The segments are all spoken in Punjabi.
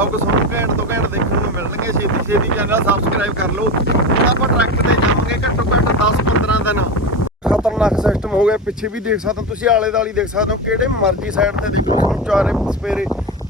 ਸਭ ਕੁਝ ਘੈਂਟ ਤੋਂ ਘੈਂਟ ਦੇਖਣ ਨੂੰ ਮਿਲਣਗੇ। ਛੇਤੀ ਛੇਤੀ ਚੈਨਲ ਸਬਸਕ੍ਰਾਈਬ ਕਰ ਲਓ। ਆਪਾਂ ਟਰੱਕ ਤੇ ਜਾਵਾਂਗੇ ਘੱਟੋ ਘੱਟ 10-15 ਦਿਨ। ਖਤਰਨਾਕ ਸਿਸਟਮ ਹੋ ਗਿਆ ਪਿੱਛੇ ਵੀ ਦੇਖ ਸਕਦੇ ਹੋ ਤੁਸੀਂ, ਆਲੇ ਦਾਲੀ ਦੇਖ ਸਕਦੇ ਹੋ ਕਿਹੜੇ ਮਰਜ਼ੀ ਸਾਈਡ ਤੇ ਦੇਖੋ ਤੁਹਾਨੂੰ ਚਾਰੇ ਸਵੇਰੇ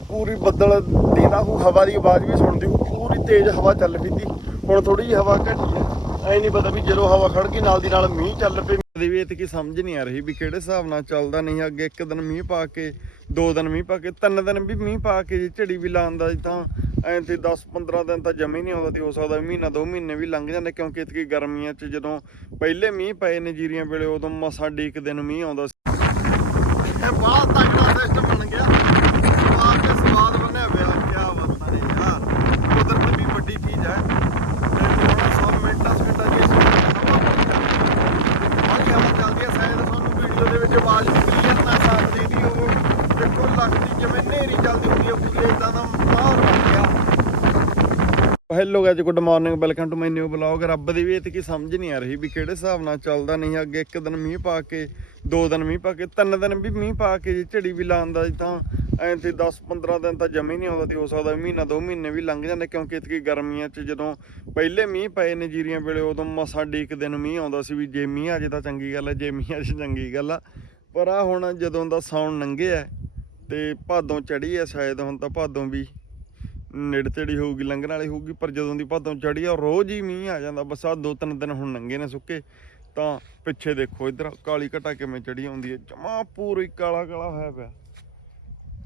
ਪੂਰੀ ਬੱਦਲ ਦੇਦਾ ਹੋ ਹਵਾ ਦੀ ਆਵਾਜ਼ ਵੀ ਸੁਣਦੀ ਹੋ ਪੂਰੀ ਤੇਜ਼ ਹਵਾ ਚੱਲ ਪਈ ਤੀ ਹੁਣ ਥੋੜੀ ਜਿਹੀ ਹਵਾ ਘਟੀ ਹੈ। ਐ ਨਹੀਂ ਪਤਾ ਵੀ ਜਦੋਂ ਹਵਾ ਖੜ ਗਈ, ਨਾਲ ਦੀ ਨਾਲ ਮੀਂਹ ਚੱਲ ਪਏ ਦੀ ਵੀ ਇਹ ਸਮਝ ਨਹੀਂ ਆ ਰਹੀ ਵੀ ਕਿਹੜੇ ਹਿਸਾਬ ਨਾਲ ਚੱਲਦਾ ਨਹੀਂ, ਅੱਗੇ ਇੱਕ ਦਿਨ ਮੀਂਹ ਪਾ ਕੇ, ਦੋ ਦਿਨ ਮੀਂਹ ਪਾ ਕੇ, ਤਿੰਨ ਦਿਨ ਵੀ ਮੀਂਹ ਪਾ ਕੇ ਜੇ ਝੜੀ ਵੀ ਲਾਉਂਦਾ ਤਾਂ ਐਂ ਤੇ 10 15 ਦਿਨ ਤਾਂ ਜਮੇ ਨਹੀਂ ਆਉਂਦਾ ਤੇ ਹੋ ਸਕਦਾ ਮਹੀਨਾ, ਦੋ ਮਹੀਨੇ ਵੀ ਲੰਘ ਜਾਂਦੇ ਕਿਉਂਕਿ ਇਤਕੀ ਗਰਮੀਆਂ 'ਚ ਜਦੋਂ ਪਹਿਲੇ ਮੀਂਹ ਪਏ ਨੇ ਜੀਰੀਆਂ ਵੇਲੇ ਉਦੋਂ ਮਸਾ ਡੀਕਦੇ ਨੂੰ ਮੀਂਹ ਆਉਂਦਾ ਸੀ। ਇਹ ਬਹੁਤ ਤਗੜਾ ਸਿਸਟਮ ਬਣ ਗਿਆ ਸਵਾਦ ਤੇ ਸਵਾਦ ਬਣਿਆ ਪਿਆ ਕੀ ਬਾਤਾਂ ਨੇ ਯਾਰ ਕੁਦਰਤ ਵੀ ਵੱਡੀ ਚੀਜ਼ ਹੈ ਤੇ ਹੁਣ 100 ਮਿੰਟਾਂ ਸਕਿੰਟਾਂ ਦੀ ਹਵਾ ਬਾਕੀ ਹਵਾ ਚੱਲਦੀ ਹੈ ਸ਼ਾਇਦ ਤੁਹਾਨੂੰ ਦੇ ਵਿੱਚ ਆਵਾਜ਼ ਕਲੀਅਰ ਨਾ ਸਾਥ ਦੇਦੀ ਉਹ। ਦੇਖੋ, ਲੱਗਦੀ ਜਿਵੇਂ ਨੇਰੀ ਚੱਲਦੀ ਹੁੰਦੀ ਹੈ ਪੂਰੇ ਇਦਾਂ ਦਾ ਮਾਹੌਲ ਬਣ ਗਿਆ। Hello guys good morning welcome to my new blog ਰੱਬ ਦੀ ਵੀ ਕੀ ਸਮਝ ਨਹੀਂ ਆ ਰਹੀ ਵੀ ਕਿਹੜੇ ਹਿਸਾਬ ਨਾਲ ਚੱਲਦਾ ਨਹੀਂ, ਅੱਗੇ ਇੱਕ ਦਿਨ ਮੀਂਹ ਪਾ ਕੇ, ਦੋ ਦਿਨ ਮੀਂਹ ਪਾ ਕੇ, ਤਿੰਨ ਦਿਨ ਵੀ ਮੀਂਹ ਪਾ ਕੇ ਜੇ ਝੜੀ ਵੀ ਲਾਉਂਦਾ ਤਾਂ ਐਂ ਤੇ 10 15 ਦਿਨ ਤਾਂ ਜਮੇ ਨਹੀਂ ਆਉਂਦਾ ਤੇ ਹੋ ਸਕਦਾ ਮਹੀਨਾ, ਦੋ ਮਹੀਨੇ ਵੀ ਲੰਘ ਜਾਂਦੇ ਕਿਉਂਕਿ ਇਤਕੀ ਗਰਮੀਆਂ 'ਚ ਜਦੋਂ ਪਹਿਲੇ ਮੀਂਹ ਪਏ ਨੇ ਜੀਰੀਆਂ ਵੇਲੇ, ਉਦੋਂ ਮਸਾ ਡੀਕਦੇ ਦਿਨ ਮੀਂਹ ਆਉਂਦਾ ਸੀ ਵੀ ਜੇ ਮੀਂਹ ਆ ਜੇ ਤਾਂ ਚੰਗੀ ਗੱਲ ਹੈ ਜੇ ਮੀਂਹ ਆ ਜੇ ਚੰਗੀ ਗੱਲ ਆ। ਪਰ ਆ ਹੁਣ ਜਦੋਂ ਦਾ ਸਾਉਣ ਲੰਘਿਆ ਤੇ ਭਾਦੋਂ ਚੜੀ ਆ ਸ਼ਾਇਦ, ਹੁਣ ਤਾਂ ਭਾਦੋਂ ਵੀ ਨੇੜੇ ਤੇੜੀ ਹੋਊਗੀ, ਲੰਘਣ ਵਾਲੀ ਹੋਊਗੀ, ਪਰ ਜਦੋਂ ਦੀ ਭਾਦੋਂ ਚੜੀ ਆ, ਰੋਜ਼ ਹੀ ਮੀਂਹ ਆ ਜਾਂਦਾ। ਬਸ ਆ ਦੋ ਤਿੰਨ ਦਿਨ ਹੁਣ ਲੰਘੇ ਨੇ ਸੁੱਕੇ, ਤਾਂ ਪਿੱਛੇ ਦੇਖੋ ਇਧਰ, ਕਾਲੀ ਘਟਾ ਕਿਵੇਂ ਚੜੀ ਆਉਂਦੀ ਹੈ ਜਮਾ ਪੂਰੀ ਕਾਲਾ ਕਾਲਾ ਹੋਇਆ ਪਿਆ।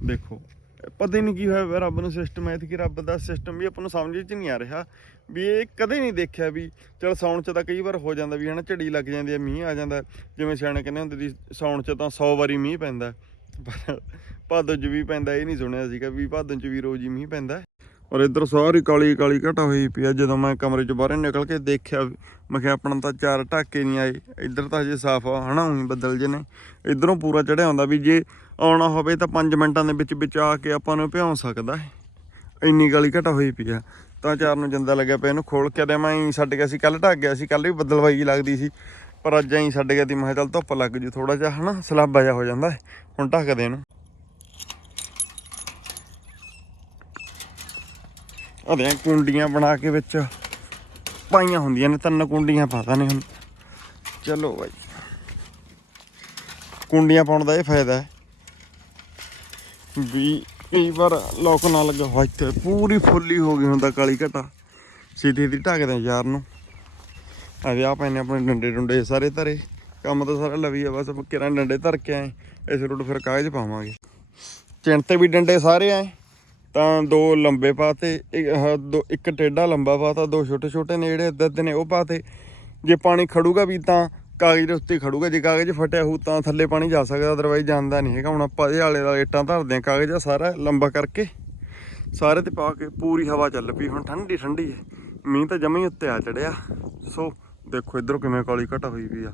ਦੇਖੋ, ਪਤਾ ਹੀ ਨਹੀਂ ਕੀ ਹੋਇਆ, ਰੱਬ ਨੂੰ ਸਿਸਟਮ ਐ ਕਿ ਰੱਬ ਦਾ ਸਿਸਟਮ ਵੀ ਆਪਾਂ ਨੂੰ ਸਮਝ ਵਿੱਚ ਨਹੀਂ ਆ ਰਿਹਾ, ਵੀ ਇਹ ਕਦੇ ਨਹੀਂ ਦੇਖਿਆ ਵੀ ਚਲ ਸਾਉਣ ਚ ਤਾਂ ਕਈ ਵਾਰ ਹੋ ਜਾਂਦਾ ਵੀ ਹਨਾ, ਝੜੀ ਲੱਗ ਜਾਂਦੀ ਹੈ, ਮੀਂਹ ਆ ਜਾਂਦਾ, ਜਿਵੇਂ ਸਿਆਣੇ ਕਹਿੰਦੇ ਹੁੰਦੇ ਸੀ ਸਾਉਣ ਚ ਤਾਂ 100 ਵਾਰੀ ਮੀਂਹ ਪੈਂਦਾ, ਪਰ ਭਾਦੋਂ ਚ ਵੀ ਪੈਂਦਾ, ਇਹ ਨਹੀਂ ਸੁਣਿਆ ਸੀਗਾ ਵੀ ਭਾਦੋਂ ਚ ਵੀ ਰੋਜ਼ ਹੀ ਮੀਂਹ ਪੈਂਦਾ। ਔਰ ਇੱਧਰ ਸਾਰੀ ਕਾਲੀ ਕਾਲੀ ਘਟਾ ਹੋਈ ਪਈ ਆ, ਜਦੋਂ ਮੈਂ ਕਮਰੇ ਚੋਂ ਬਾਹਰ ਨਿਕਲ ਕੇ ਦੇਖਿਆ, ਮੈਂ ਕਿਹਾ ਆਪਣਾ ਤਾਂ ਚਾਰ ਢਾਕੇ ਨਹੀਂ ਆਏ, ਇੱਧਰ ਤਾਂ ਹਜੇ ਸਾਫ਼ ਆ ਹਨਾ, ਉਹੀ ਬੱਦਲ ਜੇ ਨੇ, ਇੱਧਰੋਂ ਪੂਰਾ ਚੜਿਆ ਹੁੰਦਾ ਵੀ ਜੇ ਆਉਣਾ ਹੋਵੇ ਤਾਂ 5 ਮਿੰਟਾਂ ਦੇ ਵਿੱਚ ਵਿੱਚ ਆ ਕੇ ਆਪਾਂ ਨੂੰ ਭਿਉਂ ਸਕਦਾ ਹੈ। ਇੰਨੀ ਕਾਲੀ ਘਟਾ ਹੋਈ ਪਈ ਆ। ਤਾਂ ਚਾਰ ਨੂੰ ਜੰਦਾ ਲੱਗਿਆ ਪਿਆ ਇਹਨੂੰ ਖੋਲ ਕੇ ਦੇ ਮੈਂ ਹੀ ਛੱਡ ਗਿਆ ਸੀ। ਕੱਲ ਢੱਕ ਗਿਆ ਸੀ। ਕੱਲ ਵੀ ਬੱਦਲਵਾਈ ਲੱਗਦੀ ਸੀ। ਪਰ ਅੱਜ ਐਂ ਛੱਡ ਗਿਆ ਦੀ ਮੈਂ ਕਿਹਾ ਚੱਲ ਧੁੱਪ ਲੱਗ ਜੂ। ਥੋੜਾ ਜਿਹਾ ਹਨਾ, ਸਲਾਬਾ ਜਿਹਾ ਹੋ ਜਾਂਦਾ ਹੁਣ ਢੱਕਦੇ ਇਹਨੂੰ। ਉਹਦੇ ਕੁੰਡੀਆਂ ਬਣਾ ਕੇ ਵਿੱਚ ਪਾਈਆਂ ਹੁੰਦੀਆਂ ਨੇ। ਤਿੰਨ ਕੁੰਡੀਆਂ ਪਾਤਾ ਨੇ ਹੁਣ। ਚਲੋ ਬਾਈ। ਕੁੰਡੀਆਂ ਪਾਉਣ ਦਾ ਇਹ ਫਾਇਦਾ ਹੈ। ਵੀ ਕਈ ਵਾਰ ਲੋਕ ਨਾ ਲੱਗਾ। ਹੋਇਆ ਇੱਥੇ ਪੂਰੀ ਫੁੱਲੀ ਹੋ ਗਈ ਹੁੰਦਾ ਕਾਲੀ ਘਟਾ। ਸਿੱਧੀ ਦੀ ਢੱਕਦੇ ਯਾਰ ਨੂੰ। ਆ ਵਿਆਹ ਪੈਨੇ ਆਪਣੇ ਡੰਡੇ ਡੁੰਡੇ ਸਾਰੇ ਧਰੇ। ਕੰਮ ਤਾਂ ਸਾਰਾ ਲਵੀ ਆ, ਬਸ ਕਿਰਾਂ ਡੰਡੇ ਧਰ ਕੇ ਆਏ। ਇਸ ਰੋਡ ਫਿਰ ਕਾਗਜ਼ ਪਾਵਾਂਗੇ। ਚਿੰਤੇ ਵੀ ਡੰਡੇ ਸਾਰੇ ਆਏ। ਤਾਂ ਦੋ ਲੰਬੇ ਪਾਤੇ, ਇੱਕ ਆਹ ਦੋ, ਇੱਕ ਟੇਢਾ ਲੰਬਾ ਪਾਤਾ, ਦੋ ਛੋਟੇ ਛੋਟੇ ਨੇ ਜਿਹੜੇ ਅੱਧੇ ਅੱਧੇ ਨੇ ਉਹ ਪਾਤੇ। ਜੇ ਪਾਣੀ ਖੜੂਗਾ ਵੀ ਤਾਂ ਕਾਗਜ਼ ਦੇ ਉੱਤੇ ਖੜੂਗਾ। ਜੇ ਕਾਗਜ਼ ਫਟਿਆ ਹੋਊ ਤਾਂ ਥੱਲੇ ਪਾਣੀ ਜਾ ਸਕਦਾ ਅਦਰਵਾਈਜ਼ ਜਾਂਦਾ ਨਹੀਂ ਹੈਗਾ। ਹੁਣ ਆਪਾਂ ਇਹਦੇ ਆਲੇ ਦਾ ਇੱਟਾਂ ਧਰਦੇ ਆ ਕਾਗਜ਼ ਆ ਸਾਰਾ ਲੰਬਾ ਕਰਕੇ। ਸਾਰੇ ਤੇ ਪਾ ਕੇ ਪੂਰੀ ਹਵਾ ਚੱਲ ਪਈ। ਹੁਣ ਠੰਡੀ ਠੰਡੀ ਹੈ। ਮੀਂਹ ਤਾਂ ਜਮੇ ਹੀ ਉੱਤੇ ਆ ਚੜਿਆ। ਸੋ ਦੇਖੋ ਇਧਰੋਂ ਕਿਵੇਂ ਕਾਲੀ ਘਟਾ ਹੋਈ ਵੀ ਆ।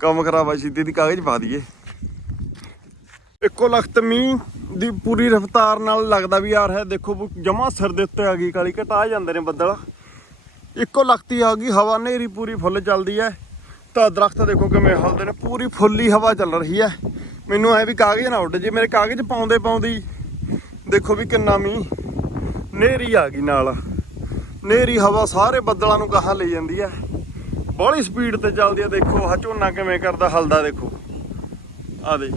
ਕੰਮ ਖਰਾਬ ਆ, ਸਿੱਧੀ ਦੀ ਕਾਗਜ਼ ਪਾ ਦਈਏ। ਇੱਕੋ ਲਖਤ ਮੀਂਹ ਦੀ ਪੂਰੀ ਰਫ਼ਤਾਰ ਨਾਲ ਲੱਗਦਾ ਵੀ ਆ ਰਿਹਾ। ਦੇਖੋ, ਜਮਾ ਸਿਰ ਦੇ ਉੱਤੇ ਆ ਗਈ ਕਾਲੀ ਘਟਾ। ਆ ਜਾਂਦੇ ਨੇ ਬੱਦਲ। ਇੱਕੋ ਲਖਤੀ ਆ ਗਈ, ਹਵਾ ਨੇਰੀ ਪੂਰੀ ਫੁੱਲ ਚੱਲਦੀ ਹੈ ਤਾਂ ਦਰਖਤ ਦੇਖੋ ਕਿਵੇਂ ਹਲਦੇ ਨੇ, ਪੂਰੀ ਫੁੱਲੀ ਹਵਾ ਚੱਲ ਰਹੀ ਹੈ ਮੈਨੂੰ ਐ ਵੀ ਕਾਗਜ਼ ਨਾ ਉੱਡ ਜੇ, ਮੇਰੇ ਕਾਗਜ਼ ਪਾਉਂਦੇ ਪਾਉਂਦੀ ਦੇਖੋ ਵੀ ਕਿੰਨਾ ਮੀਂਹ ਨੇਰੀ ਆ ਗਈ ਨਾਲ। ਨੇਰੀ ਹਵਾ ਸਾਰੇ ਬੱਦਲਾਂ ਨੂੰ ਗਾਹਾਂ ਲਈ ਜਾਂਦੀ ਹੈ ਬੜੀ ਸਪੀਡ ਤੇ ਚੱਲਦੀ ਹੈ ਦੇਖੋ ਆਹ ਝੋਨਾ ਕਿਵੇਂ ਕਰਦਾ, ਹਲਦਾ ਦੇਖੋ। ਆ ਦੇ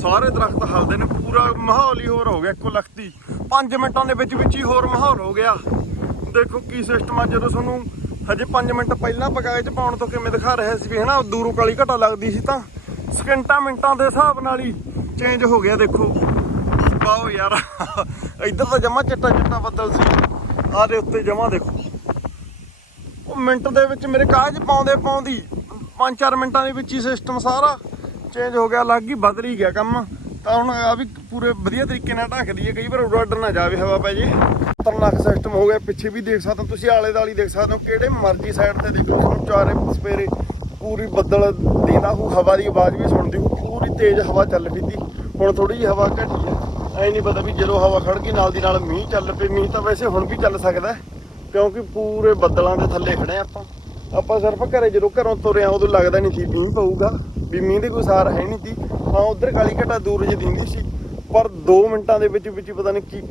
ਸਾਰੇ ਦਰਖਤ ਹਲਦੇ ਨੇ, ਪੂਰਾ ਮਾਹੌਲ ਹੀ ਹੋਰ ਹੋ ਗਿਆ, ਇੱਕੋ ਲਖਤੀ। 5 ਮਿੰਟਾਂ ਦੇ ਵਿੱਚ ਵਿੱਚ ਹੀ ਹੋਰ ਮਾਹੌਲ ਹੋ ਗਿਆ। ਦੇਖੋ ਕੀ ਸਿਸਟਮ ਆ, ਜਦੋਂ ਤੁਹਾਨੂੰ ਹਜੇ 5 ਮਿੰਟ ਪਹਿਲਾਂ ਪਕਾਏ ਚ ਪਾਉਣ ਤੋਂ ਕਿਵੇਂ ਦਿਖਾ ਰਿਹਾ ਸੀ ਵੀ ਹਨਾ, ਦੂਰੋਂ ਕਾਲੀ ਘਟਾ ਲੱਗਦੀ ਸੀ ਤਾਂ ਸਕਿੰਟਾਂ ਮਿੰਟਾਂ ਦੇ ਹਿਸਾਬ ਨਾਲ ਹੀ ਚੇਂਜ ਹੋ ਗਿਆ ਦੇਖੋ। ਵਾਓ ਯਾਰ, ਇੱਧਰ ਤਾਂ ਜਮਾ ਚਿੱਟਾ ਚਿੱਟਾ ਬੱਦਲ ਸੀ। ਆਹ ਦੇ ਉੱਤੇ ਜਮਾ ਦੇਖੋ। ਉਹ ਮਿੰਟ ਦੇ ਵਿੱਚ ਮੇਰੇ ਕਾਗਜ਼ ਪਾਉਂਦੇ ਪਾਉਂਦੀ 5-4 ਮਿੰਟਾਂ ਦੇ ਵਿੱਚ ਹੀ ਸਿਸਟਮ ਸਾਰਾ ਚੇਂਜ ਹੋ ਗਿਆ, ਲੱਗ ਹੀ ਬਦਲ ਹੀ ਗਿਆ ਕੰਮ। ਤਾਂ ਹੁਣ ਆ ਵੀ ਪੂਰੇ ਵਧੀਆ ਤਰੀਕੇ ਨਾਲ ਢੱਕ ਦਈਏ, ਕਈ ਵਾਰ ਆਰਡਰ ਨਾ ਜਾਵੇ ਹਵਾ ਪੈ ਜੇ। ਖਤਰਨਾਕ ਸਿਸਟਮ ਹੋ ਗਿਆ, ਪਿੱਛੇ ਵੀ ਦੇਖ ਸਕਦੇ ਹੋ ਤੁਸੀਂ ਆਲੇ ਦਾਲੀ ਦੇਖ ਸਕਦੇ ਹੋ, ਕਿਹੜੇ ਮਰਜ਼ੀ ਸਾਈਡ ਤੇ ਦੇਖੋ ਤੁਹਾਨੂੰ ਚਾਰੇ ਸਪੇਰੇ ਪੂਰੀ ਬੱਦਲ ਦੇਦਾ ਹੋ ਹਵਾ ਦੀ ਆਵਾਜ਼ ਵੀ ਸੁਣਦੀ ਹੋ ਪੂਰੀ ਤੇਜ਼ ਹਵਾ ਚੱਲ ਪਈ ਤੀ ਹੁਣ ਥੋੜੀ ਜਿਹੀ ਹਵਾ ਘਟੀ ਹੈ ਐ ਨਹੀਂ ਪਤਾ ਵੀ ਜਦੋਂ ਹਵਾ ਖੜ ਗਈ, ਨਾਲ ਦੀ ਨਾਲ ਮੀਂਹ ਚੱਲ ਪਏ, ਮੀਂਹ ਤਾਂ ਵੈਸੇ ਹੁਣ ਵੀ ਚੱਲ ਸਕਦਾ ਕਿਉਂਕਿ ਪੂਰੇ ਬੱਦਲਾਂ ਦੇ ਥੱਲੇ ਖੜੇ ਹਾਂ ਆਪਾਂ। ਆਪਾਂ ਸਿਰਫ ਘਰੇ ਜਦੋਂ ਘਰੋਂ ਤੁਰੇ ਆ ਉਦੋਂ ਲੱਗਦਾ ਨਹੀਂ ਸੀ ਮੀਂਹ ਪਊਗਾ। ਵੀ ਮੀਂਹ ਦੀ ਕੋਈ ਸਾਰ ਹੈ ਨਹੀਂ ਸੀ ਹਾਂ ਉਧਰ ਕਾਲੀ ਘਟਾ ਦੂਰ ਜੇ ਦਿੰਦੀ ਸੀ। ਪਰ 2 ਮਿੰਟਾਂ ਦੇ ਵਿੱਚ ਵਿੱਚ ਪਤਾ ਨਹੀਂ ਕੀ,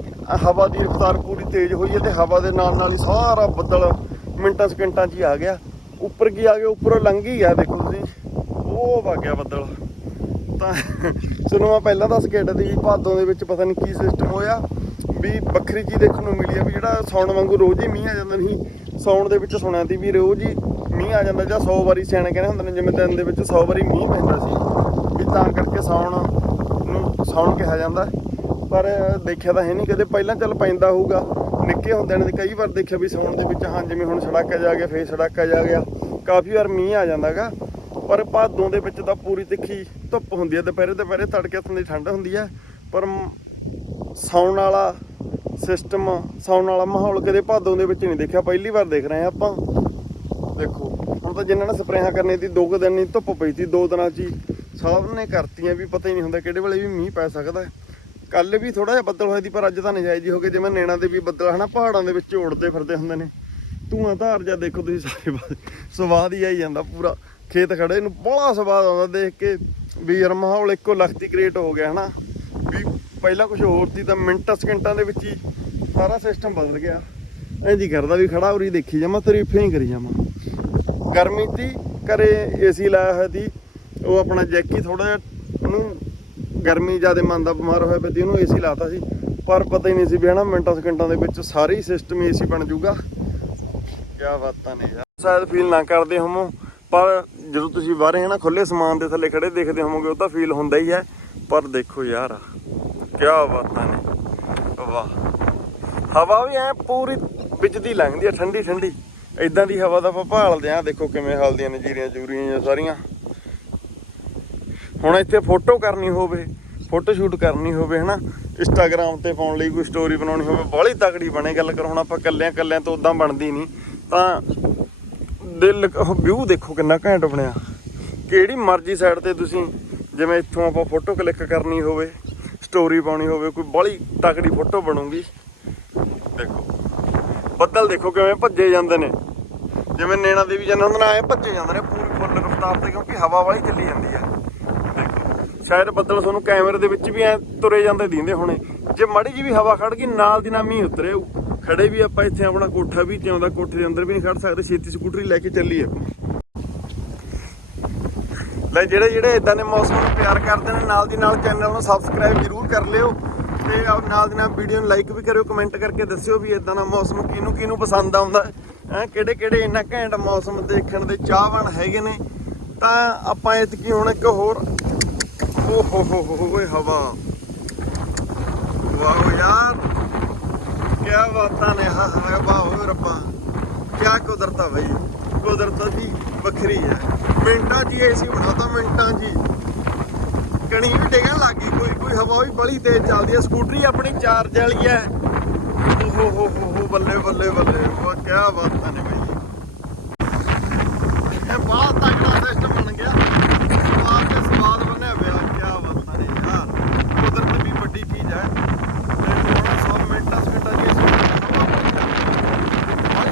ਹਵਾ ਦੀ ਰਫ਼ਤਾਰ ਪੂਰੀ ਤੇਜ਼ ਹੋਈ ਹੈ ਤੇ ਹਵਾ ਦੇ ਨਾਲ ਨਾਲ ਹੀ ਸਾਰਾ ਬੱਦਲ ਮਿੰਟਾਂ ਸਕਿੰਟਾਂ 'ਚ ਹੀ ਆ ਗਿਆ। ਉੱਪਰ ਕੀ ਆ ਗਿਆ? ਉੱਪਰੋਂ ਲੰਘ ਹੀ ਗਿਆ, ਦੇਖੋ ਤੁਸੀਂ। ਉਹ ਵਗ ਗਿਆ ਬੱਦਲ। ਤਾਂ ਤੁਹਾਨੂੰ ਮੈਂ ਪਹਿਲਾਂ ਦੱਸ ਕੇ ਹਟਿਆ ਸੀ ਵੀ ਭਾਦੋਂ ਦੇ ਵਿੱਚ ਪਤਾ ਨਹੀਂ ਕੀ ਸਿਸਟਮ ਹੋਇਆ। ਵੀ ਵੱਖਰੀ ਚੀਜ਼ ਦੇਖਣ ਨੂੰ ਮਿਲੀ ਆ ਵੀ ਜਿਹੜਾ ਸੌਣ ਵਾਂਗੂ ਰੋਜ਼ ਹੀ ਮੀਂਹ ਆ ਜਾਂਦਾ ਨਹੀਂ ਸੌਣ ਦੇ ਵਿੱਚ ਸੁਣਿਆ ਸੀ ਵੀ ਰੋਜ਼ ਹੀ ਮੀਂਹ ਆ ਜਾਂਦਾ ਜਾਂ 100 ਵਾਰੀ ਸਿਆਣੇ ਕਹਿੰਦੇ ਹੁੰਦੇ ਨੇ, ਜਿਵੇਂ ਦਿਨ ਦੇ ਵਿੱਚ 100 ਵਾਰੀ ਮੀਂਹ ਪੈਂਦਾ ਸੀ, ਵੀ ਤਾਂ ਕਰਕੇ ਸੌਣ ਨੂੰ ਸੌਣ ਕਿਹਾ ਜਾਂਦਾ। ਪਰ ਦੇਖਿਆ ਤਾਂ ਹੈ ਨਹੀਂ ਕਦੇ, ਪਹਿਲਾਂ ਚੱਲ ਪੈਂਦਾ ਹੋਊਗਾ। ਨਿੱਕੇ ਹੁੰਦਿਆਂ ਨੇ ਕਈ ਵਾਰ ਦੇਖਿਆ ਵੀ ਸੌਣ ਦੇ ਵਿੱਚ, ਹਾਂ, ਜਿਵੇਂ ਹੁਣ ਸੜਾਕਾ ਜਾ ਗਿਆ, ਫੇਰ ਸੜਾਕਾ ਜਾ ਗਿਆ, ਕਾਫੀ ਵਾਰ ਮੀਂਹ ਆ ਜਾਂਦਾਗਾ ਪਰ ਭਾਦੋਂ ਦੇ ਵਿੱਚ ਤਾਂ ਪੂਰੀ ਤਿੱਖੀ ਧੁੱਪ ਹੁੰਦੀ ਹੈ ਦੁਪਹਿਰੇ ਦੁਪਹਿਰੇ ਤੜਕੇ ਤੋਂ ਦੀ ਠੰਡ ਹੁੰਦੀ ਹੈ ਪਰ ਮ- ਸੌਣ ਵਾਲਾ ਸਿਸਟਮ ਸੌਣ ਵਾਲਾ ਮਾਹੌਲ ਕਦੇ ਭਾਦੋਂ ਦੇ ਵਿੱਚ ਨਹੀਂ ਦੇਖਿਆ। ਪਹਿਲੀ ਵਾਰ ਦੇਖ ਰਹੇ ਹਾਂ ਆਪਾਂ। ਦੇਖੋ, ਹੁਣ ਤਾਂ ਜਿਨ੍ਹਾਂ ਨੇ ਸਪਰੇਹਾਂ ਕਰਨੀ ਸੀ, ਦੋ ਕੁ ਦਿਨ ਨਹੀਂ ਧੁੱਪ ਪਈ ਸੀ, ਦੋ ਦਿਨਾਂ 'ਚ ਹੀ ਸਭ ਨੇ ਕਰਤੀਆਂ ਵੀ, ਪਤਾ ਹੀ ਨਹੀਂ ਹੁੰਦਾ ਕਿਹੜੇ ਵੇਲੇ ਵੀ ਮੀਂਹ ਪੈ ਸਕਦਾ ਕੱਲ ਵੀ ਥੋੜਾ ਜਿਹਾ ਬੱਦਲ ਹੋਇਆ ਸੀ, ਪਰ ਅੱਜ ਤਾਂ ਨਜਾਇਜ਼ ਹੀ ਹੋ ਗਏ। ਜਿਵੇਂ ਨੈਣਾ ਦੇ ਵੀ ਬੱਦਲ, ਹਨਾ, ਪਹਾੜਾਂ ਦੇ ਵਿੱਚ ਉੜਦੇ ਫਿਰਦੇ ਹੁੰਦੇ ਨੇ। ਧੂਆਂ ਧਾਰ ਜਾ ਦੇਖੋ ਤੁਸੀਂ ਸਾਰੇ ਪਾਸੇ, ਸਵਾਦ ਹੀ ਆਈ ਜਾਂਦਾ ਪੂਰਾ। ਖੇਤ ਖੜੇ ਨੂੰ ਬੜਾ ਸਵਾਦ ਆਉਂਦਾ ਦੇਖ ਕੇ ਵੀ ਯਾਰ ਮਾਹੌਲ ਇੱਕੋ ਲਖਤੀ ਕ੍ਰੀਏਟ ਹੋ ਗਿਆ, ਹਨਾ। ਵੀ ਪਹਿਲਾਂ ਕੁਝ ਹੋਰ ਸੀ ਤਾਂ ਮਿੰਟਾਂ, ਸਕਿੰਟਾਂ ਦੇ ਵਿੱਚ ਹੀ ਸਾਰਾ ਸਿਸਟਮ ਬਦਲ ਗਿਆ। ਇੰਜ ਹੀ ਕਰਦਾ ਵੀ ਖੜਾ ਉਰੀ ਦੇਖੀ ਜਾਵਾਂ, ਤਾਰੀਫਾਂ ਹੀ ਕਰੀ ਜਾਵਾਂ। ਗਰਮੀ ਤੀ ਘਰੇ ਏਸੀ ਲਾਇਆ ਹੋਇਆ ਸੀ ਉਹ ਆਪਣਾ ਜੈਕੀ ਥੋੜਾ ਜਿਹਾ, ਉਹਨੂੰ ਗਰਮੀ ਜ਼ਿਆਦਾ ਮੰਨਦਾ ਬਿਮਾਰ ਹੋਇਆ ਪਿਆ ਸੀ, ਉਹਨੂੰ ਏਸੀ ਲਾਤਾ ਸੀ। ਪਰ ਪਤਾ ਹੀ ਨਹੀਂ ਸੀ ਵੀ ਹਨਾ, ਮਿੰਟਾਂ ਸਕਿੰਟਾਂ ਦੇ ਵਿੱਚ ਸਾਰੀ ਹੀ ਸਿਸਟਮ ਏਸੀ ਬਣ ਜਾਊਗਾ। ਕਿਆ ਬਾਤਾਂ ਨੇ ਯਾਰ। ਸ਼ਾਇਦ ਫੀਲ ਨਾ ਕਰਦੇ ਹੋਵੋ, ਪਰ ਜਦੋਂ ਤੁਸੀਂ ਬਾਹਰੇ ਹਨਾ ਖੁੱਲੇ ਸਮਾਨ ਦੇ ਥੱਲੇ ਖੜੇ ਦੇਖਦੇ ਹੋਵੋਗੇ, ਉਹ ਤਾਂ ਫੀਲ ਹੁੰਦਾ ਹੀ ਹੈ। ਪਰ ਦੇਖੋ ਯਾਰ, ਕਿਆ ਬਾਤਾਂ ਨੇ। ਵਾਹ। ਹਵਾ ਵੀ ਐ ਪੂਰੀ ਵਿੱਚ ਦੀ ਲੰਘਦੀ ਆ ਠੰਡੀ ਠੰਡੀ। ਇਦਾਂ ਦੀ ਹਵਾ ਦਾ ਆਪਾਂ ਭਾਲਦੇ ਆ ਦੇਖੋ ਕਿਵੇਂ ਹਲਦੀਆਂ ਨੇ ਜੀਰੀਆਂ ਜੂਰੀਆਂ ਜਿਹੀਆਂ ਸਾਰੀਆਂ। ਹੁਣ ਇੱਥੇ ਫੋਟੋ ਕਰਨੀ ਹੋਵੇ ਫੋਟੋ ਸ਼ੂਟ ਕਰਨੀ ਹੋਵੇ, ਹਨਾ। ਇੰਸਟਾਗ੍ਰam ਤੇ ਪਾਉਣ ਲਈ ਕੋਈ ਸਟੋਰੀ ਬਣਾਉਣੀ ਹੋਵੇ, ਬਾਹਲੀ ਤਕੜੀ ਬਣੇ। ਗੱਲ ਕਰ, ਹੁਣ ਆਪਾਂ ਕੱਲਿਆਂ ਕੱਲਿਆਂ ਤੋਂ ਉਦਾਂ ਬਣਦੀ ਨਹੀਂ। ਤਾਂ ਦਿਲ ਵਿਊ ਦੇਖੋ ਕਿੰਨਾ ਘੈਂਟ ਬਣਿਆ। ਕਿਹੜੀ ਮਰਜ਼ੀ ਸਾਈਡ ਤੇ ਤੁਸੀਂ, ਜਿਵੇਂ ਇੱਥੋਂ ਆਪਾਂ ਫੋਟੋ ਕਲਿੱਕ ਕਰਨੀ ਹੋਵੇ ਸਟੋਰੀ ਪਾਉਣੀ ਹੋਵੇ, ਕੋਈ ਬਾਹਲੀ ਤਕੜੀ ਫੋਟੋ ਬਣੂਗੀ। ਦੇਖੋ, ਬੱਦਲ ਦੇਖੋ ਕਿਵੇਂ ਭੱਜੇ ਜਾਂਦੇ ਨੇ। ਜਿਵੇਂ ਨੈਣਾ ਦੇਵੀ ਜਾਂਦੇ ਹੁੰਦੇ ਨੇ ਐ ਭੱਜੇ ਜਾਂਦੇ ਨੇ ਪੂਰੀ ਫੁੱਲ ਰਫ਼ਤਾਰ ਤੇ ਕਿਉਂਕਿ ਹਵਾ ਵਾਲੀ ਚੱਲੀ ਜਾਂਦੀ ਹੈ ਦੇਖੋ, ਸ਼ਾਇਦ ਬੱਦਲ ਤੁਹਾਨੂੰ ਕੈਮਰੇ ਦੇ ਵਿੱਚ ਵੀ ਐ ਤੁਰੇ ਜਾਂਦੇ ਦਿੰਦੇ ਹੋਣੇ। ਜੇ ਮਾੜੀ ਜੀ ਵੀ ਹਵਾ ਖੜ ਗਈ, ਨਾਲ ਦੀ ਨਾਲ ਮੀਂਹ ਉਤਰੇ ਖੜੇ ਵੀ ਆਪਾਂ ਇੱਥੇ ਆਪਣਾ ਕੋਠਾ ਵੀ ਤੇ ਕੋਠੇ ਦੇ ਅੰਦਰ ਵੀ ਨਹੀਂ ਖੜ ਸਕਦੇ, ਛੇਤੀ ਸਕੂਟਰੀ ਲੈ ਕੇ ਚੱਲੀਏ ਲੈ ਜਿਹੜੇ ਜਿਹੜੇ ਇਦਾਂ ਦੇ ਮੌਸਮ ਨੂੰ ਪਿਆਰ ਕਰਦੇ ਨੇ, ਨਾਲ ਦੀ ਨਾਲ ਚੈਨਲ ਨੂੰ ਸਬਸਕ੍ਰਾਈਬ ਜ਼ਰੂਰ ਕਰ ਲਿਓ। ਤੇ ਨਾਲ ਦੀ ਨਾਲ ਵੀਡੀਓ ਨੂੰ ਲਾਈਕ ਵੀ ਕਰਿਓ ਕਮੈਂਟ ਕਰਕੇ ਦੱਸਿਓ ਵੀ ਇਦਾਂ ਦਾ ਮੌਸਮ ਕਿਹਨੂੰ ਕਿਹਨੂੰ ਪਸੰਦ ਆਉਂਦਾ। ਹੈ, ਕਿਹੜੇ ਕਿਹੜੇ ਇੰਨਾ ਘੈਂਟ ਮੌਸਮ ਦੇਖਣ ਦੇ ਚਾਹਵਾਨ ਹੈਗੇ ਨੇ, ਤਾਂ ਆਪਾਂ ਇਤਕੀ ਹੁਣ ਇੱਕ ਹੋਰ ਓ ਹੋ ਹੋ ਹੋ ਹਵਾ। ਵਾਓ ਯਾਰ ਕੀ ਬਾਤਾਂ ਨੇ, ਹਾ ਹਾ ਵਾਹ ਰੱਬਾ। ਕਿਆ ਕੁਦਰਤ ਆ ਬਈ, ਕੁਦਰਤ ਦੀ ਵੱਖਰੀ ਹੈ ਮਿੰਟਾਂ ਜੀ ਹੀ ਏਸੀ ਬਣਾਤਾ ਮਿੰਟਾਂ ਜੀ। ਕਣੀ ਵੀ ਡਿੱਗਣ ਲੱਗ ਗਈ, ਕੋਈ ਕੋਈ ਹਵਾ ਵੀ ਬੜੀ ਤੇਜ਼ ਚੱਲਦੀ ਹੈ ਸਕੂਟਰੀ ਆਪਣੀ ਚਾਰਜ ਵਾਲੀ ਹੈ ਓ ਹੋ ਹੋ ਹੋ ਬੱਲੇ ਬੱਲੇ ਬੱਲੇ। ਵਾਹ, ਕਿਆ ਬਾਤਾਂ ਨੇ ਬਈ ਇਹ ਬਹੁਤ ਤਕੜਾ ਸਿਸਟਮ ਬਣ ਗਿਆ ਸਵਾਦ ਤੇ ਸਵਾਦ ਬਣਿਆ ਪਿਆ। ਕਿਆ ਬਾਤਾਂ ਨੇ ਯਾਰ। ਕੁਦਰਤ ਵੀ ਵੱਡੀ ਚੀਜ਼ ਹੈ ਤੇ ਹੁਣ 100 ਮਿੰਟਾਂ ਸਕਿੰਟਾਂ ਦੀ ਏਸੀ ਹਵਾ ਬੜੀ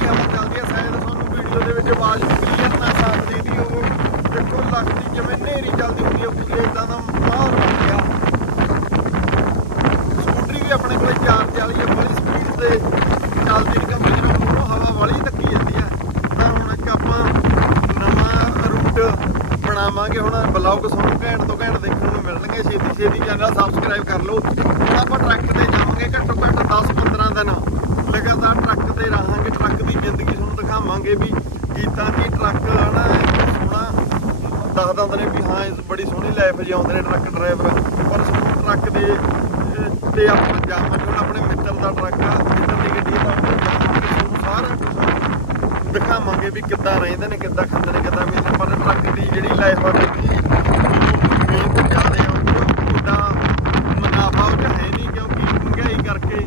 ਹਵਾ ਚੱਲਦੀ ਹੈ ਸ਼ਾਇਦ ਤੁਹਾਨੂੰ ਵੀਡੀਓ ਦੇ ਵਿੱਚ ਆਵਾਜ਼ ਕਲੀਅਰ ਨਾ ਸਾਫ਼ ਦੇਦੀ ਉਹ ਦੇਖੋ ਲੱਗਦੀ ਜਿਵੇਂ ਨੇਰੀ ਚੱਲਦੀ ਹੁੰਦੀ ਹੈ ਪੂਰੀ ਇਦਾਂ ਦਾ ਮਾਹੌਲ ਬਣ ਗਿਆ ਸਕੂਟਰੀ ਵੀ ਆਪਣੇ ਕੋਲੇ ਚਾਰਜ ਵਾਲੀ ਹੈ ਬੜੀ ਸਪੀਡ ਤੇ ਚੱਲਦੀ ਨਹੀਂ ਕੰਪਨੀ ਨਾਲ ਮੂਹਰੋਂ ਹਵਾ ਵਾਲੀ ਧੱਕੀ ਜਾਂਦੀ ਹੈ ਤਾਂ ਹੁਣ ਇੱਕ ਆਪਾਂ ਨਵਾਂ ਰੂਟ ਬਣਾਵਾਂਗੇ ਹੁਣ ਬਲੌਗ ਤੁਹਾਨੂੰ ਘੈਂਟ ਤੋਂ ਘੈਂਟ ਦੇਖਣ ਨੂੰ ਮਿਲਣਗੇ। ਛੇਤੀ ਛੇਤੀ ਚੈਨਲ ਸਬਸਕ੍ਰਾਈਬ ਕਰ ਲਓ। ਹੁਣ ਆਪਾਂ ਟਰੱਕ ਤੇ ਜਾਵਾਂਗੇ, ਘੱਟੋ ਘੱਟ 10-15 ਦਿਨ। ਲਗਾਤਾਰ ਟਰੱਕ ਤੇ ਰਹਾਂਗੇ। ਟਰੱਕ ਦੀ ਜ਼ਿੰਦਗੀ ਤੁਹਾਨੂੰ ਦਿਖਾਵਾਂਗੇ ਵੀ ਗੀਤਾਂ ਦੀ ਟਰੱਕ ਹਨਾ ਸੋਹਣਾ। ਦੱਸ ਦਿੰਦੇ ਨੇ ਵੀ ਹਾਂ, ਇਸ ਬੜੀ ਸੋਹਣੀ ਲਾਈਫ ਜਿਉਂਦੇ ਨੇ ਟਰੱਕ ਡਰਾਈਵਰ ਪਰ ਟਰੱਕ ਦੇ ਤੇ ਆਪਾਂ ਜਾਵਾਂਗੇ ਹੁਣ ਆਪਣੇ ਮਿੱਤਰ ਦਾ ਟਰੱਕ ਆ, ਮਿੱਤਰ ਦੀ ਗੱਡੀ ਦਾ ਸਾਰਾ ਦਿਖਾਵਾਂਗੇ ਵੀ ਕਿੱਦਾਂ ਰਹਿੰਦੇ ਨੇ, ਕਿੱਦਾਂ ਖਾਂਦੇ ਨੇ, ਕਿੱਦਾਂ ਵੀ ਪਰ ਟਰੱਕ ਦੀ ਜਿਹੜੀ ਲਾਈਫ ਆ ਉਹਦੀ ਮਿਹਨਤ ਜ਼ਿਆਦਾ ਆ ਉਹ ਉਹਦਾ ਮੁਨਾਫਾ ਉਹ 'ਚ ਹੈ ਨਹੀਂ ਕਿਉਂਕਿ ਮਹਿੰਗਾਈ ਕਰਕੇ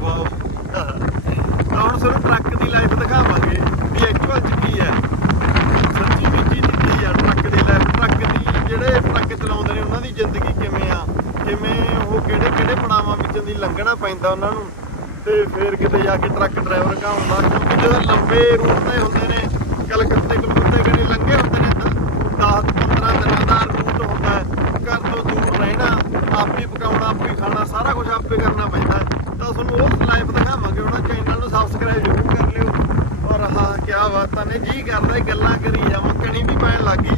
ਵਾਓ ਤਾਂ ਹੁਣ ਸਿਰਫ ਟਰੱਕ ਦੀ ਲਾਈਫ ਦਿਖਾਵਾਂਗੇ ਵੀ ਐਕਚੁਅਲ ਚ ਕੀ ਹੈ ਸੱਚੀ ਵਿੱਚ ਹੀ ਕੀ ਆ ਟਰੱਕ ਦੀ ਲਾਈਫ ਟਰੱਕ ਦੀ ਜਿਹੜੇ ਟਰੱਕ ਚਲਾਉਂਦੇ ਨੇ ਉਹਨਾਂ ਦੀ ਜ਼ਿੰਦਗੀ ਕਿਵੇਂ ਆ ਕਿਵੇਂ ਉਹ ਕਿਹੜੇ ਕਿਹੜੇ ਪੜਾਵਾਂ ਵਿੱਚੋਂ ਦੀ ਲੰਘਣਾ ਪੈਂਦਾ ਉਹਨਾਂ ਨੂੰ ਤੇ ਫਿਰ ਜਾ ਕੇ ਟਰੱਕ ਡਰਾਈਵਰ ਕਹਾਉਂਦਾ ਕਿਉਂਕਿ ਜਦੋਂ ਲੰਬੇ ਰੂਟ ਤੇ ਹੁੰਦੇ ਨੇ, ਕਲਕੱਤੇ ਕਲਕੱਤੇ ਕਦੇ ਲੰਘੇ ਹੁੰਦੇ ਨੇ। 10 15 ਦਿਨਾਂ ਦਾ ਰੂਟ ਹੁੰਦਾ ਘਰ ਤੋਂ ਦੂਰ ਰਹਿਣਾ, ਆਪੇ ਪਕਾਉਣਾ, ਆਪੇ ਖਾਣਾ, ਸਾਰਾ ਕੁਝ ਆਪੇ ਕਰਨਾ ਪੈਂਦਾ ਤਾਂ ਤੁਹਾਨੂੰ ਉਹ ਲਾਈਫ ਦਿਖਾਵਾਂਗੇ, ਉਹਨਾਂ ਚੈਨਲ ਨੂੰ ਸਬਸਕ੍ਰਾਈਬ ਜ਼ਰੂਰ ਕਰ ਲਿਓ। ਔਰ ਹਾਂ ਕੀ ਬਾਤਾਂ ਨੇ, ਜੀ ਕਰਦਾ, ਗੱਲਾਂ ਕਰੀ ਜਾਵਾਂ, ਕਣੀ ਵੀ ਪੈਣ ਲੱਗੀ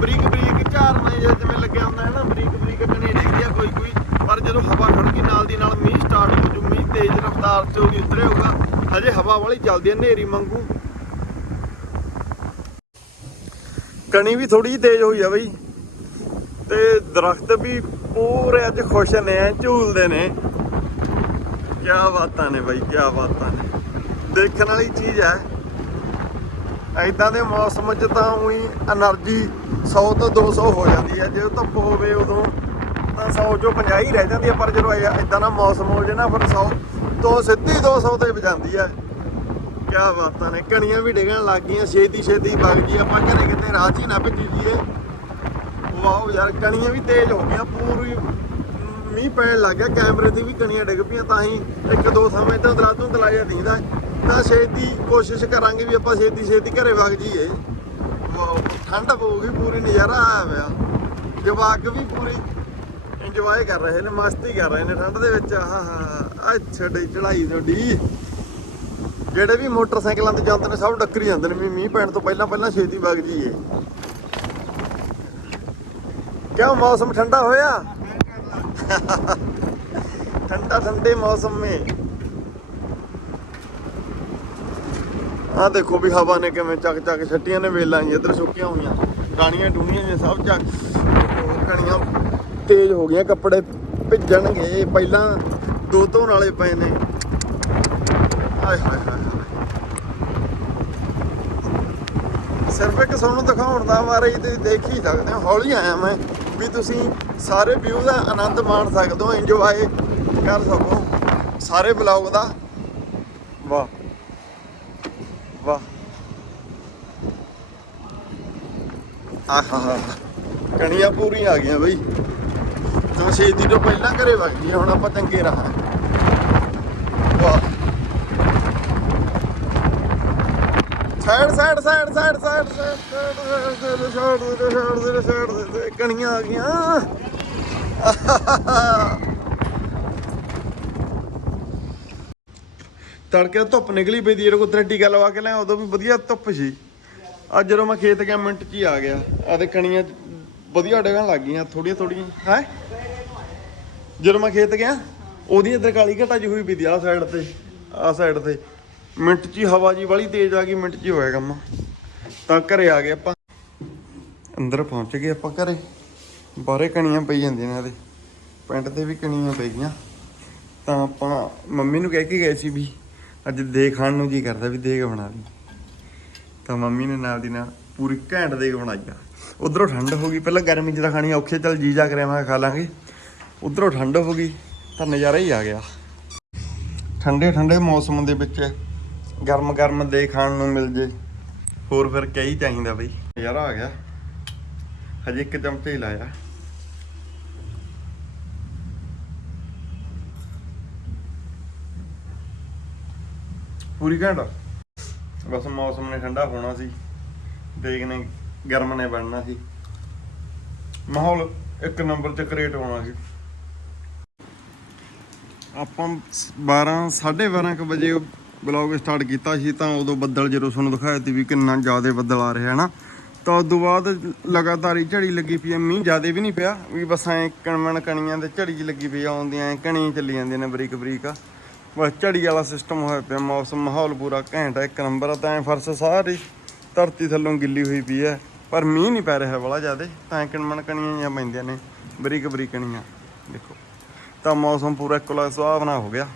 ਬਰੀਕ ਬਰੀਕ ਝਾਰਨਾ ਜਿਵੇਂ ਲੱਗਿਆ ਹੁੰਦਾ ਹੈ ਨਾ, ਬਰੀਕ ਬਰੀਕ ਕਣੀ ਡਿੱਗਦੀ ਆ ਕੋਈ ਕੋਈ। ਪਰ ਜਦੋਂ ਹਵਾ ਖੜ ਗਈ, ਨਾਲ ਦੀ ਨਾਲ ਮੀਂਹ ਸਟਾਰਟ ਹੋ ਜੂ ਮੀਂਹ ਤਾਰ ਚੋਂ ਦੀ ਉਤਰੇ ਹੋਊਗਾ। ਹਜੇ ਹਵਾ ਵਾਲੀ ਚੱਲਦੀ ਹੈ ਨੇਰੀ ਮੰਗੂ ਕਣੀ ਵੀ ਥੋੜੀ ਜਿਹੀ ਤੇਜ਼ ਹੋਈ ਆ ਬਈ। ਤੇ ਦਰਖਤ ਵੀ ਪੂਰੇ ਅੱਜ ਖੁਸ਼ ਨੇ, ਐ ਝੂਲਦੇ ਨੇ। ਕੀ ਬਾਤਾਂ ਨੇ ਬਈ ਕੀ ਬਾਤਾਂ ਨੇ। ਦੇਖਣ ਵਾਲੀ ਚੀਜ਼ ਐ ਐਦਾਂ ਦੇ ਮੌਸਮ 'ਚ ਤਾਂ ਉਹੀ એનર્ਜੀ 100 ਤੋਂ 200 ਹੋ ਜਾਂਦੀ ਹੈ ਜੇ ਧੁੱਪ ਹੋਵੇ ਉਦੋਂ 100 ਚੋਂ 50 ਹੀ ਰਹਿ ਜਾਂਦੀ ਹੈ ਪਰ ਜਦੋਂ ਐਦਾਂ ਦਾ ਮੌਸਮ ਹੋ ਜੇ ਨਾ, ਫਿਰ 100 ਤੋਂ ਸਿੱਧੀ 200 ਤੇ ਵਜਾਂਦੀ ਹੈ ਕੀ ਬਾਤਾਂ ਨੇ, ਕਣੀਆਂ ਵੀ ਡਿੱਗਣ ਲੱਗ ਗਈਆਂ, ਛੇਤੀ ਛੇਤੀ ਵਗ ਜੀ ਆਪਾਂ ਘਰੇ ਕਿਤੇ ਰਾਹ 'ਚ ਹੀ ਨਾ ਭੱਜੀ ਜੀਏ ਵਾਓ ਯਾਰ, ਕਣੀਆਂ ਵੀ ਤੇਜ਼ ਹੋ ਗਈਆਂ, ਪੂਰੀ ਮੀਂਹ ਪੈਣ ਲੱਗ ਗਿਆ, ਕੈਮਰੇ ਤੇ ਵੀ ਕਣੀਆਂ ਡਿੱਗ ਪਈਆਂ, ਤਾਂ ਹੀ ਇੱਕ ਦੋ ਸਮੇਂ ਤੋਂ ਦਰਾ ਤੋਂ ਦਲਾਇਆ ਦਿੰਦਾ। ਤਾਂ ਛੇਤੀ ਕੋਸ਼ਿਸ਼ ਕਰਾਂਗੇ ਵੀ ਆਪਾਂ ਛੇਤੀ ਛੇਤੀ ਘਰੇ ਵਗ ਜੀਏ ਵਾਓ, ਠੰਡ ਪਊਗੀ, ਪੂਰੀ ਨਜ਼ਾਰਾ ਆਇਆ ਹੋਇਆ। ਜਵਾਕ ਵੀ ਪੂਰੀ ਇੰਜੋਏ ਕਰ ਰਹੇ ਨੇ, ਮਸਤੀ ਕਰ ਰਹੇ ਨੇ ਠੰਡ ਦੇ ਵਿੱਚ। ਆਹਾ ਆ ਛੜੀ ਚੜਾਈ ਤੁਹਾਡੀ। ਜਿਹੜੇ ਵੀ ਮੋਟਰਸਾਈਕਲਾਂ ਤੇ ਜਾਂਦੇ ਨੇ, ਸਭ ਡੱਕਰੀ ਜਾਂਦੇ ਨੇ, ਮੀਂਹ ਪੈਣ ਤੋਂ ਪਹਿਲਾਂ ਪਹਿਲਾਂ ਛੇਤੀ ਵਗ ਜੀਏ ਕਿਉਂ ਮੌਸਮ ਠੰਡਾ ਹੋਇਆ? ਠੰਡਾ ਠੰਡੇ ਮੌਸਮ ਮੇ। ਆ ਦੇਖੋ ਵੀ ਹਵਾ ਨੇ ਕਿਵੇਂ ਚੱਕ ਚੱਕ ਛੱਟੀਆਂ ਨੇ ਵੇਲਾਂ ਇੱਧਰ ਸੁੱਕੀਆਂ ਹੋਈਆਂ। ਗਾਣੀਆਂ ਡੂਣੀਆਂ ਜੇ ਸਭ ਚੱਕ। ਕਣੀਆਂ ਤੇਜ਼ ਹੋ ਗਈਆਂ ਕੱਪੜੇ ਭਿੱਜਣਗੇ। ਪਹਿਲਾਂ ਦੋ ਧੋਣ ਵਾਲੇ ਪਏ ਨੇ। ਆਏ ਹਾਏ ਹਾਏ ਸਿਰਫ ਇੱਕ ਤੁਹਾਨੂੰ ਦਿਖਾਉਣ ਦਾ ਮਾਰੇ ਹੀ ਦੇਖ ਹੀ ਸਕਦੇ ਹੋ, ਹੌਲੀ ਆਇਆ ਮੈਂ, ਵੀ ਤੁਸੀਂ ਸਾਰੇ ਵਿਊ ਦਾ ਆਨੰਦ ਮਾਣ ਸਕਦੇ ਹੋ ਇੰਜੋਏ ਕਰ ਸਕੋ ਸਾਰੇ ਬਲੌਗ ਦਾ। ਵਾਹ ਵਾਹ। ਆਹਾ। ਕਣੀਆਂ ਪੂਰੀਆਂ ਆ ਗਈਆਂ ਬਈ। ਤਾਂ ਛੇਤੀ ਤੋਂ ਪਹਿਲਾਂ ਘਰੇ ਵਗ ਗਈ ਹੁਣ ਆਪਾਂ ਚੰਗੇ ਰਹਾ ਵਾਹ side side side side side side side side ਕਣੀਆਂ ਆ ਗਈਆਂ ਤੜਕੇ ਧੁੱਪ ਨਿਕਲੀ ਪਈ ਦੀ ਇਹਦੇ ਕੋ ਤਰੱਡੀ ਗੱਲ ਵਾ ਕੇ ਲੈ ਉਦੋਂ ਵੀ ਵਧੀਆ ਧੁੱਪ ਸੀ ਅੱਜ ਜਦੋਂ ਮੈਂ ਖੇਤ ਗਿਆ ਮਿੰਟ 'ਚ ਹੀ ਆ ਗਿਆ ਆ ਤੇ ਕਣੀਆਂ ਵਧੀਆ ਡਗਣ ਲੱਗ ਗਈਆਂ ਥੋੜੀਆਂ ਥੋੜੀਆਂ ਹੈ ਜਦੋਂ ਮੈਂ ਖੇਤ ਗਿਆ, ਉਹਦੀ ਇੱਧਰ ਕਾਲੀ ਘਟਾ ਜੀ ਹੋਈ ਪਈ ਦੀ ਆ ਸਾਈਡ ਤੇ ਆ ਸਾਈਡ ਤੇ। ਮਿੰਟ 'ਚ ਹੀ ਹਵਾ ਜੀ ਵਾਲੀ ਤੇਜ਼ ਆ ਗਈ, ਮਿੰਟ 'ਚ ਹੀ ਹੋਇਆ ਕੰਮ। ਤਾਂ ਘਰੇ ਆ ਗਏ ਆਪਾਂ। ਅੰਦਰ ਪਹੁੰਚ ਗਏ ਆਪਾਂ ਘਰੇ। ਬਾਹਰੇ ਕਣੀਆਂ ਪਈ ਜਾਂਦੀਆਂ ਨੇ ਇਹਦੇ। ਪਿੰਡ ਤੇ ਵੀ ਕਣੀਆਂ ਪਈ ਗਈਆਂ। ਤਾਂ ਆਪਾਂ, ਮੰਮੀ ਨੂੰ ਕਹਿ ਕੇ ਗਏ ਸੀ ਵੀ ਅੱਜ ਦੇ ਖਾਣ ਨੂੰ ਜੀ ਕਰਦਾ ਵੀ ਦੇਖ ਬਣਾ ਲਈ। ਤਾਂ ਮੰਮੀ ਨੇ ਨਾਲ ਦੀ ਨਾਲ ਪੂਰੀ ਘੈਂਟ ਦੇਖ ਬਣਾਈ ਆ। ਉਧਰੋਂ ਠੰਡ ਹੋ ਗਈ, ਪਹਿਲਾਂ ਗਰਮੀ ਚ ਤਾਂ ਖਾਣੀ ਔਖੇ ਚੱਲ ਜੀ ਜਾ ਕਰਿਆ, ਮੈਂ ਖਾ ਲਾਂਗੇ। ਉਧਰੋਂ ਠੰਡ ਹੋ ਗਈ, ਤਾਂ ਨਜ਼ਾਰਾ ਹੀ ਆ ਗਿਆ। ਠੰਡੇ ਠੰਡੇ ਮੌਸਮ ਦੇ ਵਿੱਚ ਗਰਮ ਗਰਮ ਦੇ ਖਾਣ ਨੂੰ ਮਿਲ ਜੇ। ਹੋਰ ਫਿਰ ਕਿਆ ਹੀ ਚਾਹੀਦਾ ਬਈ। ਨਜ਼ਾਰਾ ਆ ਗਿਆ। ਹਜੇ ਇੱਕ ਚਮਚੇ ਹੀ ਲਾਇਆ। ਪੂਰੀ ਘੰਟਾ। ਬਸ ਮੌਸਮ ਨੇ ਠੰਡਾ ਹੋਣਾ ਸੀ। ਦੇਖ ਨੇ, ਗਰਮ ਨੇ ਬਣਨਾ ਸੀ। ਮਾਹੌਲ ਇੱਕ ਨੰਬਰ ਤੇ ਕ੍ਰੀਏਟ ਹੋਣਾ ਸੀ। ਆਪਾਂ 12 12:30 ਕੁ ਵਜੇ ਬਲੌਗ ਸਟਾਰਟ ਕੀਤਾ ਸੀ, ਤਾਂ ਉਦੋਂ ਬੱਦਲ ਜਦੋਂ ਤੁਹਾਨੂੰ ਦਿਖਾਇਆ ਸੀ ਵੀ ਕਿੰਨਾ ਜ਼ਿਆਦਾ ਬੱਦਲ ਆ ਰਿਹਾ ਹੈ ਨਾ, ਤਾਂ ਉਦੋਂ ਬਾਅਦ ਲਗਾਤਾਰ ਹੀ ਝੜੀ ਲੱਗੀ ਪਈ ਹੈ, ਮੀਂਹ ਜ਼ਿਆਦਾ ਵੀ ਨਹੀਂ ਪਿਆ, ਵੀ ਬਸ ਐ ਕਣਮਣ ਕਣੀਆਂ ਤੇ ਝੜੀ ਜਿਹੀ ਲੱਗੀ ਪਈ ਆਉਂਦੀਆਂ ਐ ਕਣੀ ਚੱਲੀ ਜਾਂਦੀਆਂ ਨੇ ਬਰੀਕ ਬਰੀਕ। ਬਸ ਝੜੀ ਵਾਲਾ ਸਿਸਟਮ ਹੋਇਆ ਪਿਆ, ਮੌਸਮ ਮਾਹੌਲ ਪੂਰਾ ਘੈਂਟ ਹੈ ਇੱਕ ਨੰਬਰ ਆ, ਤਾਂ ਐ ਫਰਸ਼ ਸਾਰੀ ਧਰਤੀ ਥੱਲੋਂ ਗਿੱਲੀ ਹੋਈ ਪਈ ਹੈ, ਪਰ ਮੀਂਹ ਨਹੀਂ ਪੈ ਰਿਹਾ ਬੜਾ ਜ਼ਿਆਦਾ, ਤਾਂ ਕਣਮਣ ਕਣੀਆਂ ਜਿਹੀਆਂ ਪੈਂਦੀਆਂ ਨੇ, ਬਰੀਕ ਬਰੀਕ ਕਣੀਆਂ, ਦੇਖੋ। ਤਾਂ ਮੌਸਮ ਪੂਰਾ ਇੱਕੋ ਸੁਹਾਵਣਾ ਹੋ ਗਿਆ।